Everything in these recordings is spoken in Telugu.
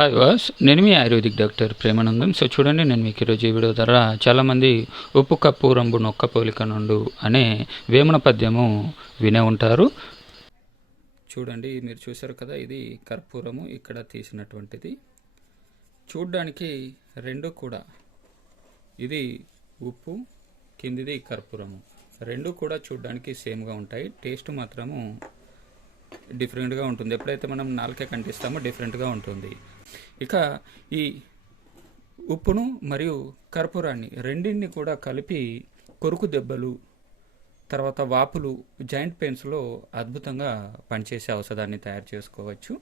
హాయ్ వాస్ నేను మీ ఆయుర్వేదిక్ డాక్టర్ ప్రేమానందం. సో చూడండి నేను మీకు ఈరోజు ఈ వీడియో ద్వారా చాలామంది ఉప్పు కప్పు రంబు నొక్క పోలిక నుండు అనే వేమన పద్యము వినే ఉంటారు. చూడండి మీరు చూసారు కదా ఇది కర్పూరము ఇక్కడ తీసినటువంటిది. చూడ్డానికి రెండు కూడా. ఇది ఉప్పు కిందిది కర్పూరము. రెండు కూడా చూడ్డానికి సేమ్గా ఉంటాయి. టేస్ట్ మాత్రము డిఫరెంట్గా ఉంటుంది. ఎప్పుడైతే మనం నాలుకే కంటిస్తామో డిఫరెంట్గా ఉంటుంది. ఇక ఈ ఉప్పును మరియు కర్పూరాన్ని రెండింటిని కూడా కలిపి కొరుకు దెబ్బలు తర్వాత వాపులు జాయింట్ పెయిన్స్లో అద్భుతంగా పనిచేసే ఔషధాన్ని తయారు చేసుకోవచ్చు.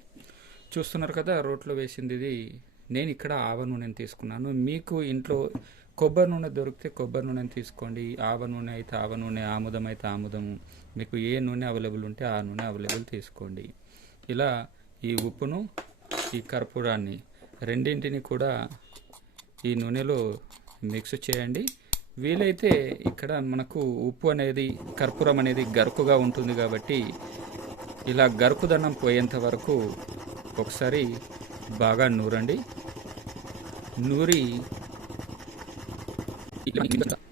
చూస్తున్నారు కదా రోట్లో వేసింది ఇది నేను ఇక్కడ ఆవ నూనెని తీసుకున్నాను. మీకు ఇంట్లో కొబ్బరి నూనె దొరికితే కొబ్బరి నూనెని తీసుకోండి. ఆవ నూనె అయితే ఆవ నూనె ఆముదం అయితే ఆముదము. మీకు ఏ నూనె అవైలబుల్ ఉంటే ఆ నూనె అవైలబుల్ తీసుకోండి. ఇలా ఈ ఉప్పును ఈ కర్పూరాన్ని రెండింటిని కూడా ఈ నూనెలో మిక్స్ చేయండి. వీలైతే ఇక్కడ మనకు ఉప్పు అనేది కర్పూరం అనేది గరుకుగా ఉంటుంది కాబట్టి ఇలా గరుకుదనం పోయేంత వరకు ఒకసారి బాగా నూరండి. నూరి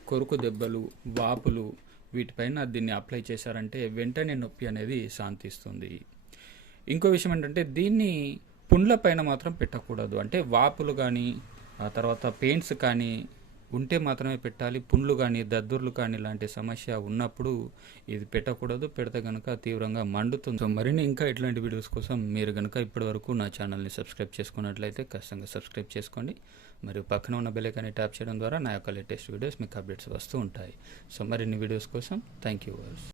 కొరుకు దెబ్బలు వాపులు వీటిపైన దీన్ని అప్లై చేశారంటే వెంటనే నొప్పి అనేది శాంతిస్తుంది. ఇంకో విషయం ఏంటంటే దీన్ని పుండ్ల పైన మాత్రం పెట్టకూడదు. అంటే వాపులు కానీ ఆ తర్వాత పెయింట్స్ కానీ ఉంటే మాత్రమే పెట్టాలి. పుండ్లు కానీ దద్దుర్లు కానీ లాంటి సమస్య ఉన్నప్పుడు ఇది పెట్టకూడదు. పెడితే కనుక తీవ్రంగా మండుతుంది. సో మరిన్ని ఇంకా ఇట్లాంటి వీడియోస్ కోసం మీరు కనుక ఇప్పటివరకు నా ఛానల్ని సబ్స్క్రైబ్ చేసుకున్నట్లయితే ఖచ్చితంగా సబ్స్క్రైబ్ చేసుకోండి. మరియు పక్కన ఉన్న బెల్లైకాన్ని ట్యాప్ చేయడం ద్వారా నా యొక్క లేటెస్ట్ వీడియోస్ మీకు అప్డేట్స్ వస్తూ ఉంటాయి. సో మరిన్ని వీడియోస్ కోసం థ్యాంక్ యూ